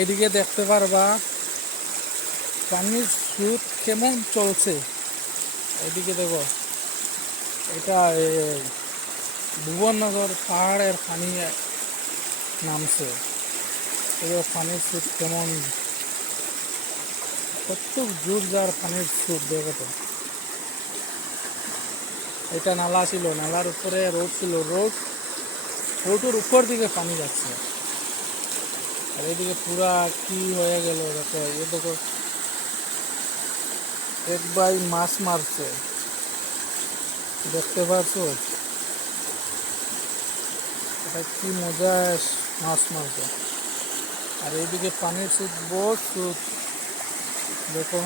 এদিকে দেখতে পারবা পানির স্রোত কেমন চলছে। এদিকে দেখো, এটা ভুবননগর পাহাড়ের পানি নামছে। এবার পানির স্রোত কেমন, কত জোর যার পানির স্রোত দেখো তো। এটা নালা ছিল, নালার উপরে রোড ছিল, রোডের উপর দিকে পানি যাচ্ছে। আর এদিকে পুরা কি হয়ে গেল দেখো, এ দেখো এক ভাই মাছ মারছে, দেখতে পাচ্ছ? এটা কি মজা, মাছ মারছে। আর এইদিকে পানির স্রোত, বহুত স্রোত দেখো।